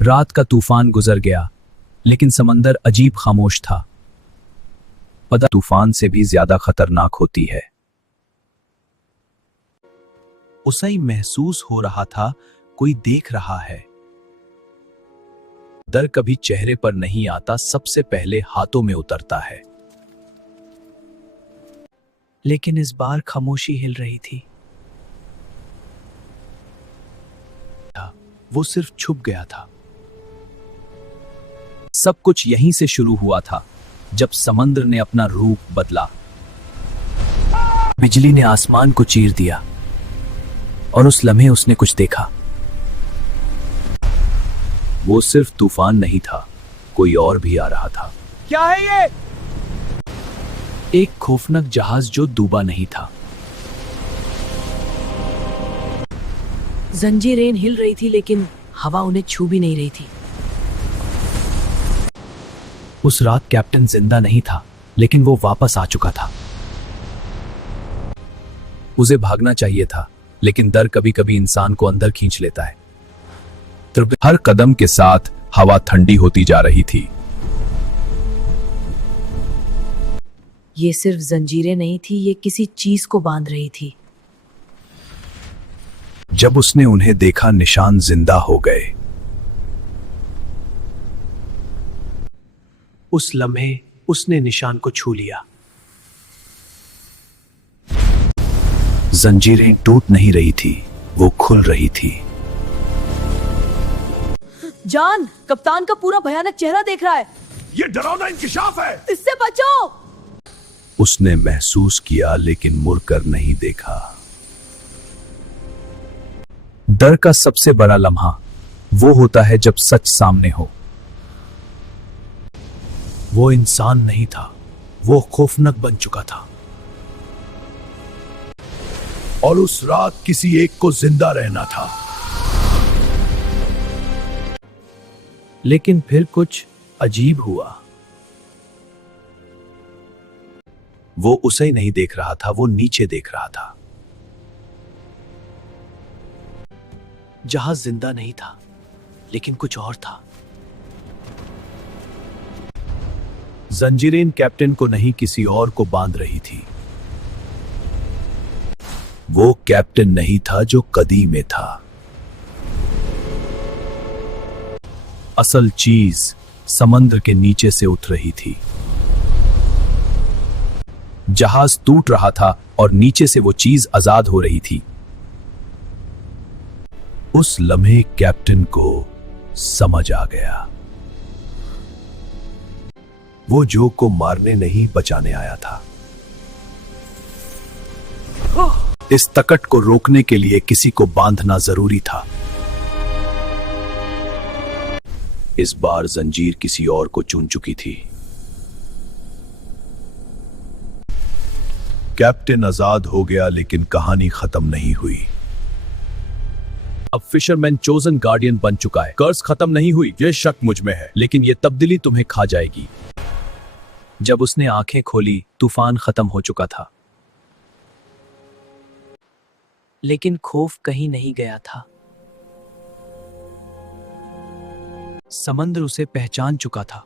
रात का तूफान गुजर गया, लेकिन समंदर अजीब खामोश था। पता तूफान से भी ज्यादा खतरनाक होती है। उसे महसूस हो रहा था कोई देख रहा है। डर कभी चेहरे पर नहीं आता, सबसे पहले हाथों में उतरता है। लेकिन इस बार खामोशी हिल रही थी। वो सिर्फ छुप गया था। सब कुछ यहीं से शुरू हुआ था, जब समुद्र ने अपना रूप बदला। बिजली ने आसमान को चीर दिया और उस लम्हे उसने कुछ देखा। वो सिर्फ तूफान नहीं था, कोई और भी आ रहा था। क्या है ये? एक खौफनाक जहाज जो डूबा नहीं था। जंजीरें हिल रही थी, लेकिन हवा उन्हें छू भी नहीं रही थी। उस रात कैप्टन जिंदा नहीं था, लेकिन वो वापस आ चुका था। उसे भागना चाहिए था, लेकिन डर कभी कभी इंसान को अंदर खींच लेता है। हर कदम के साथ हवा ठंडी होती जा रही थी। ये सिर्फ जंजीरें नहीं थी, ये किसी चीज को बांध रही थी। जब उसने उन्हें देखा, निशान जिंदा हो गए। उस लम्हे उसने निशान को छू लिया। जंजीरें टूट नहीं रही थी, वो खुल रही थी। जान, कप्तान का पूरा भयानक चेहरा देख रहा है। ये डरावना इंकिशाफ है। इससे बचो। उसने महसूस किया, लेकिन मुड़कर नहीं देखा। डर का सबसे बड़ा लम्हा वो होता है जब सच सामने हो। वो इंसान नहीं था, वो खौफनाक बन चुका था। और उस रात किसी एक को जिंदा रहना था। लेकिन फिर कुछ अजीब हुआ। वो उसे नहीं देख रहा था, वो नीचे देख रहा था। जहाज जिंदा नहीं था, लेकिन कुछ और था। जंजीरें कैप्टन को नहीं, किसी और को बांध रही थी। वो कैप्टन नहीं था जो कदी में था। असल चीज समुद्र के नीचे से उठ रही थी। जहाज टूट रहा था और नीचे से वो चीज आजाद हो रही थी। उस लम्हे कैप्टन को समझ आ गया। वो जो को मारने नहीं, बचाने आया था। इस तकट को रोकने के लिए किसी को बांधना जरूरी था। इस बार जंजीर किसी और को चुन चुकी थी। कैप्टन आजाद हो गया, लेकिन कहानी खत्म नहीं हुई। अब फिशरमैन चोजन गार्डियन बन चुका है। कर्ज खत्म नहीं हुई, ये शक मुझ में है, लेकिन ये तब्दीली तुम्हें खा जाएगी। जब उसने आंखें खोली, तूफान खत्म हो चुका था। लेकिन खौफ कहीं नहीं गया था। समुद्र उसे पहचान चुका था।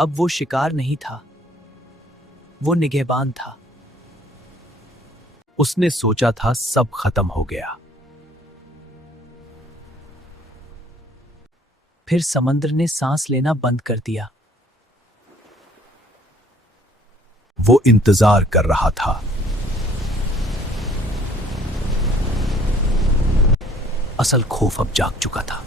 अब वो शिकार नहीं था, वो निगहबान था। उसने सोचा था सब खत्म हो गया। फिर समुद्र ने सांस लेना बंद कर दिया। वो इंतजार कर रहा था। असल खौफ अब जाग चुका था।